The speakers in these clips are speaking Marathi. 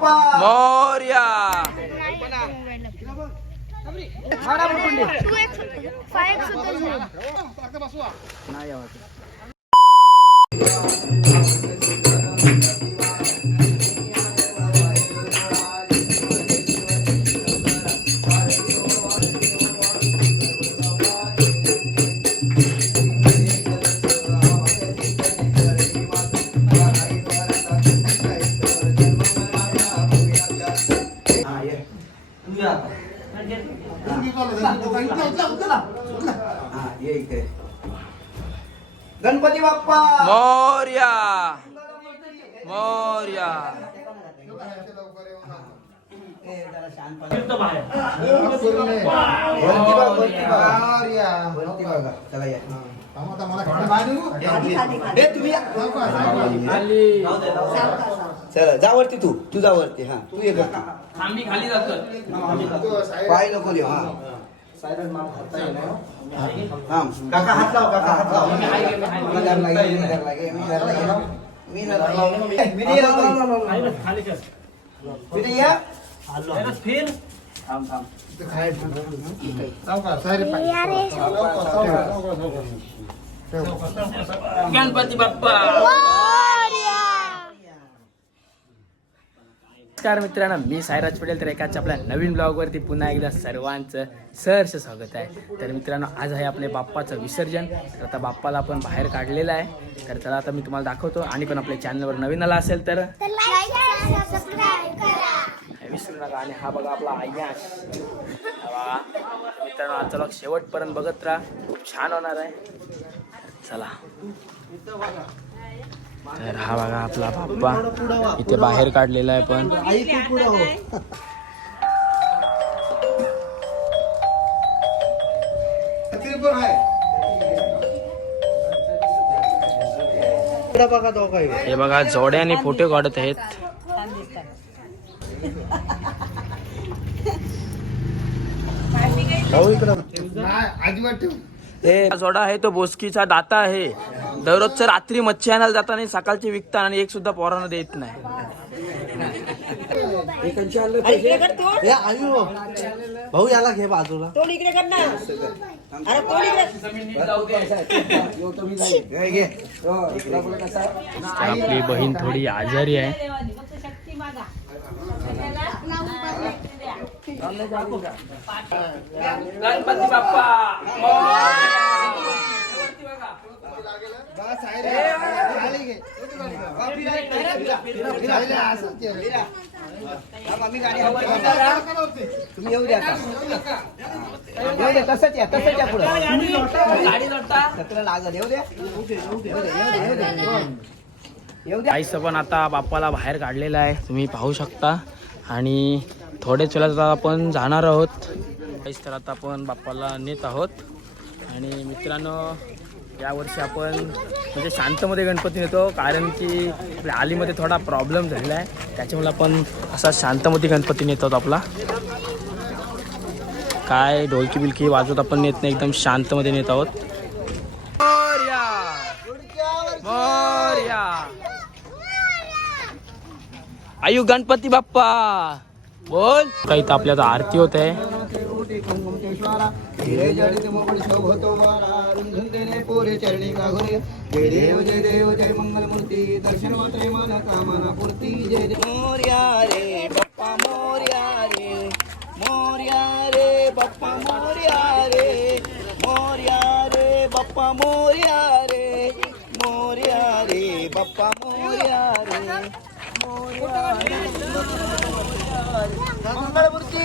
बाप्पा! मोर्या! तू मोर्या. मोर्या. वरती बघा, वरती बघा. वरती बघा. चला या. ए, तुम्ही या. चला जा वरती तू. तू जा वरती. हा तू ये. खाली जातात पाय नको देऊ हा. हा काका हात लाव काका हात लाव मी धर लागे, मी धर लागे, मी धर लागे. मी धर लागे. ए, विनय या वरती. विनय या. थांब, थांब. गणपती बाप्पा नमस्कार मित्रांनो मी सायराज पटेल. तर एकाच आपल्या नवीन ब्लॉगवरती पुन्हा एकदा सर्वांचं सहर्ष स्वागत आहे. तर मित्रांनो आज आहे आपले बाप्पाचं विसर्जन. तर आता बाप्पाला आपण बाहेर काढलेलं आहे. तर चला आता मी तुम्हाला दाखवतो. आणि पण आपल्या चॅनलवर नवीन आला असेल तर? विसरू नका. आणि हा बघा आपला बघा. मित्रांनो आजचा ब्लॉग शेवटपर्यंत बघत राहा. खूप छान होणार आहे. चला. तर हा बघा आपला बाप्पा इथे बाहेर काढलेला आहे पण. हो. बघा हे जोड्याने फोटो काढत आहेत. जोडा आहे तो बोसकीचा दाता आहे. दररोजचं रात्री मच्छी आणायला जाताना सकाळची विकता आणि एक सुद्धा पोरांना देत नाही. हे आयु भाऊ याला घे बाजूला. घे. आपली बहीण थोडी आजारी आहे. गणपती बाप्पा. तुम्ही येऊ द्या येऊ द्या तसंच या तसंच या पुढं सत्र लागल येऊ द्या येऊ द्या, येऊ आईचं पण आता बाप्पाला बाहेर काढलेलं आहे. तुम्ही पाहू शकता. आणि थोड्याच वेळात आपण जाणार आहोत. आईस तर आता आपण बाप्पाला नेत आहोत. आणि मित्रांनो यावर्षी आपण म्हणजे शांतमध्ये गणपती नेतो कारण की आपल्या आलीमध्ये थोडा प्रॉब्लेम झालेला आहे. त्याच्यामुळे आपण असा शांतमध्ये गणपती नेत आहोत आपला. काय ढोलकी बिलकी वाजवत आपण नेत नाही एकदम शांतमध्ये नेत आहोत. आयु गणपती बाप्पा! बोल. काही तर आपल्या आरती होत आहे. हिरे जडित मोकळी शोभतो वारा रुंधून देणे पोरे चरणी गाघोरे जय देव जय देव जय मंगल मूर्ती दर्शन मात्रे मन कामना पूर्ती। जय जय। मोर्या रे बाप्पा मोर्या रे। मोर्या रे बाप्पा मोर्या रे। मोर्या रे बाप्पा मोर्या रे। मोर्या रे बाप्पा मोर्या रे। मोर्या रे मंगळमूर्ती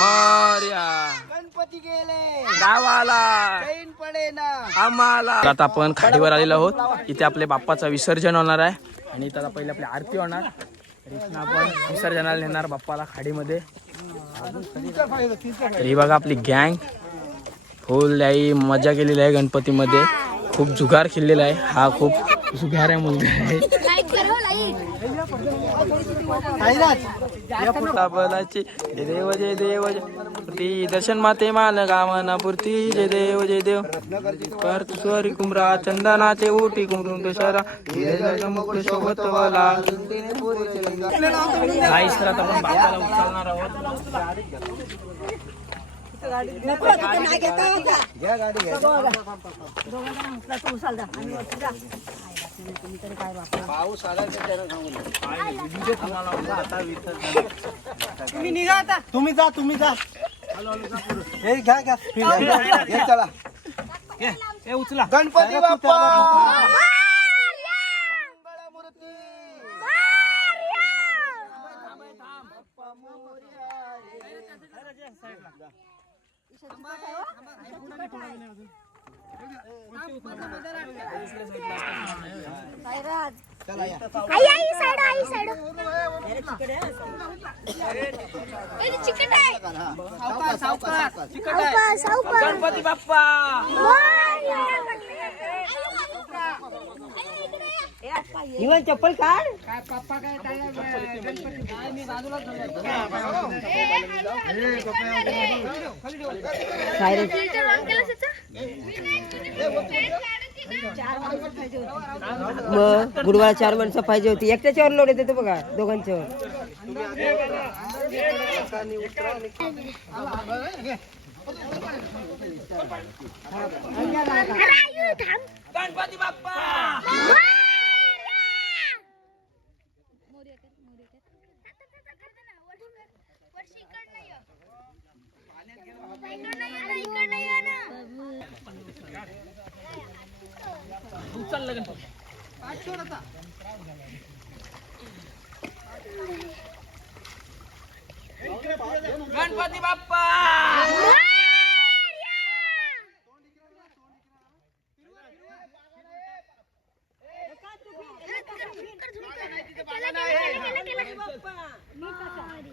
गणपती गेले. गावाला. चैन पडे ना. आम्हाला. आता आपण खाडीवर आलेलो आहोत. इथे आपले बाप्पाचं विसर्जन होणार आहे. आणि इथं आता पहिले आपली आरती होणार. इथनं आपण विसर्जनाला नेणार बाप्पाला खाडीमध्ये. तर ही बघा आपली गँग. फुल याही मजा केलेली आहे गणपतीमध्ये. खूप जुगार खेळलेला आहे. हा खूप जुगार आहे मुलगा आहे. लाईक कर लाईक. या फुटाबलाची देव जय देव जय. दर्शन माते माल गावना पूर्ती जय देव जय देव. कर तुसरी कुमरा चंदनाचे ओटी कुमरून दशरा मुकुट शोभत वाला गाईस तर आता आपण बापाला उचलणार आहोत. घ्या गाडी घ्या. पाऊस आला तर त्याला सांगू नका. तुम्ही जा तुम्ही जा. हे घ्या घ्या. हे चला. हे उचला. गणपती बाप्पा मंगळमूर्ती बाप्पा मोरया रे. चला या आई आई साइड आई साइड ए चिकट आहे. हा. सावकाश, सावकाश, सावकाश. सावकाश सावकाश गणपती बाप्पा. इवन चप्पल काढ. मग गुरुवार चार माणसं पाहिजे होती. एकट्याच्यावर लोड येते बघा दोघांच्यावर गणपती बाप्पा उचललं गणपती गणपती बाप्पा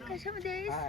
कशामध्ये व्हिडिओमध्ये व्हिडिओमध्ये तीन एक होतं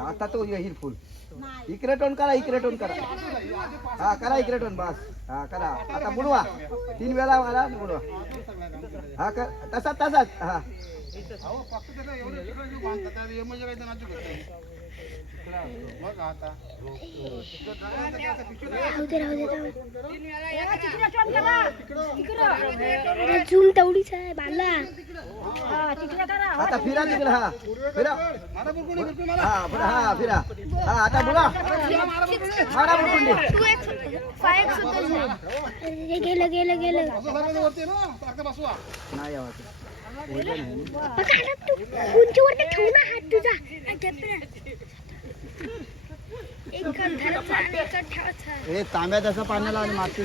आता तो येईल फुल. इकडे टोन करा इकडे टोन करा. हा करा इकडे टोन बस. हा करा. आता बुडवा. तीन वेळा मला बुडवा. हा कर तसा तसाच. हा. झूम तेवढीच आहे बाला आता फिरा तिकडे हा फिरा हा बरं हा फिरा हा आता बोला मारा बुडून गेलं गेलं गेलं नाही आवाज बघा ना उंचीवरती ठेव ना हात तुझा ए तांब्यात असं पाण्याला आणि माती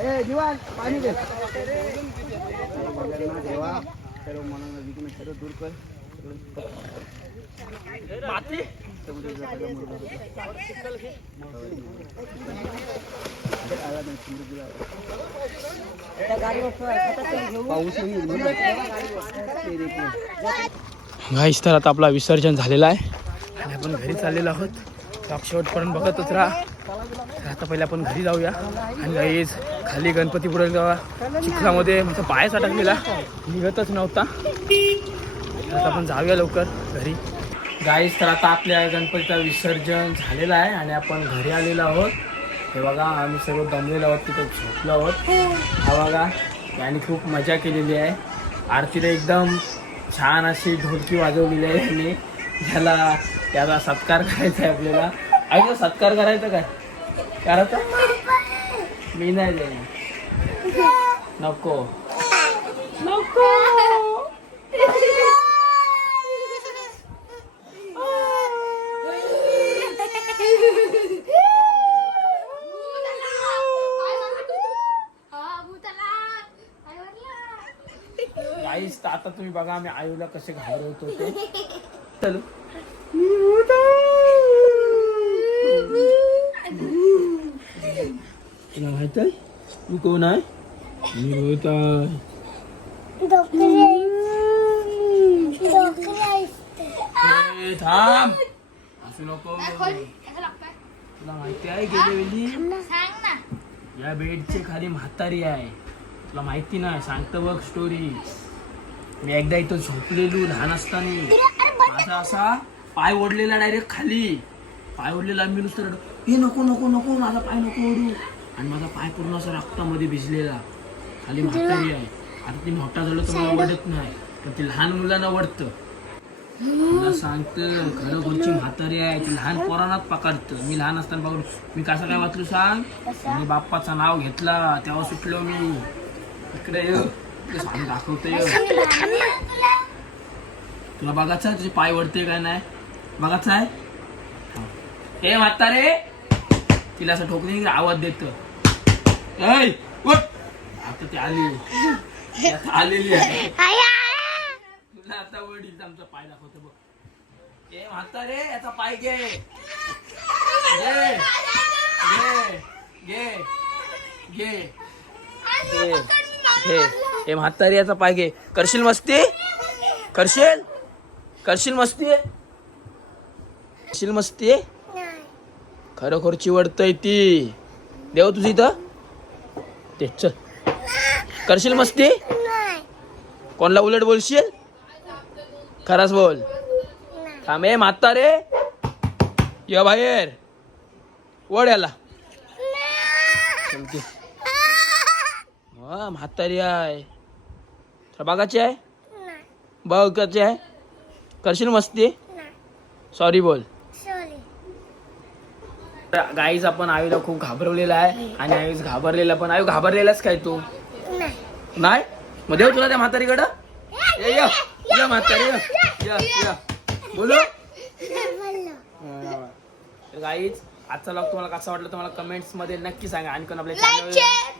ए दिवाण पाणी दे. देवा सर्व मनाला विघ्न सर्व दूर कर. माती? तर आता आपला विसर्जन झालेला आहे. आणि आपण घरी चाललेलो आहोत. टॉक शेवटपर्यंत बघतच राहा. आता पहिले आपण घरी जाऊया. आणि गाईज खाली गणपतीपुढे जावा चिखलामध्ये माझा पायच अटकलेला निघतच नव्हता. आता आपण जाऊया लवकर घरी. गाईज तर आता आपल्या गणपतीचं विसर्जन झालेलं आहे आणि आपण घरी आलेलो आहोत. हे बघा आम्ही सर्व दमलेलो आहोत तिथे झोपलो आहोत. हा बघा यांनी खूप मजा केलेली आहे. आरतीला एकदम छान अशी ढोलकी वाजवलेली आहे आणि ह्याला त्याचा सत्कार करायचा आहे आपल्याला. ऐका सत्कार करायचा काय? करायचा? मी नाही देणार. नको. तर आता तुम्ही बघा आम्ही आईला कसे घाबरवत होते चलो तुला माहीत आहे तू कोण आहे? मी रोहित आहे. ए, थांब. असू नको तुला माहिती आहे गेल्या वेळी या बेडचे खाली म्हातारी आहे. तुला माहिती नाही सांगतो बघ स्टोरी मी एकदा इथं झोपलेलो लहान असताना. माझा असा पाय ओढलेला डायरेक्ट खाली. पाय ओढलेला मी नुसतं रडत, हे नको नको नको माझा पाय नको ओढू. आणि माझा पाय पूर्ण असा रक्तामध्ये भिजलेला. खाली म्हातारी आहे. आता ती मोठा झालं तर मला ओढत नाही. पण ती लहान मुलांना ओढतं मला सांगतं खरं गोची म्हातारी आहे. ती लहान पोरांनाच पकडतं. मी लहान असताना पकडू मी कसं काय वाचलो सांग? मी बाप्पाचं नाव घेतला. तेव्हा सुटलो मी. इकडे ये. इकडे सांग दाखवतो ये. तुला बघायचं आहे तुझे पाय वडते काय नाही? बघायचं आहे? हा. म्हातारे! तिला असं ठोकली आवाज देत. ऐ उठ. आता ती आली. ती आता आलेली आहे. तुला आता वडील आमचा पाय दाखवतो बघ. ए म्हातारे याचा पाय घे. घे. घे. घे. घे. ए म्हातारे याचा पाय घे. करशील मस्ती? करशील? करशील मस्ती? करशील मस्ती? खरोखर चिवडतय ती. देव तुझी इथं. ते चल. करशील मस्ती? कोणला उलट बोलशील? खराच बोल. थांब ए म्हातारे या बाहेर. वड याला. हा म्हातारी आहे. तुला बघायची आहे? बघायची आहे? करशील मस्ती? सॉरी बोल. गाईज आपण आईला खूप घाबरवलेला आहे. आणि आयुष घाबरलेला पण आयु घाबरलेलाच काय तू? नाही. मग देऊ तुला त्या म्हातारीकडं? ये ये ये. म्हातारी ये. ये ये बोलू? गाईज आजचा लॉग तुम्हाला कसा वाटला तुम्हाला कमेंट्समध्ये नक्की सांगा. आणि कोण आपल्या चॅनल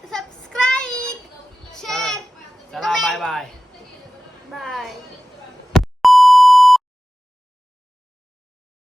सबस्क्राईब चला. Bye bye bye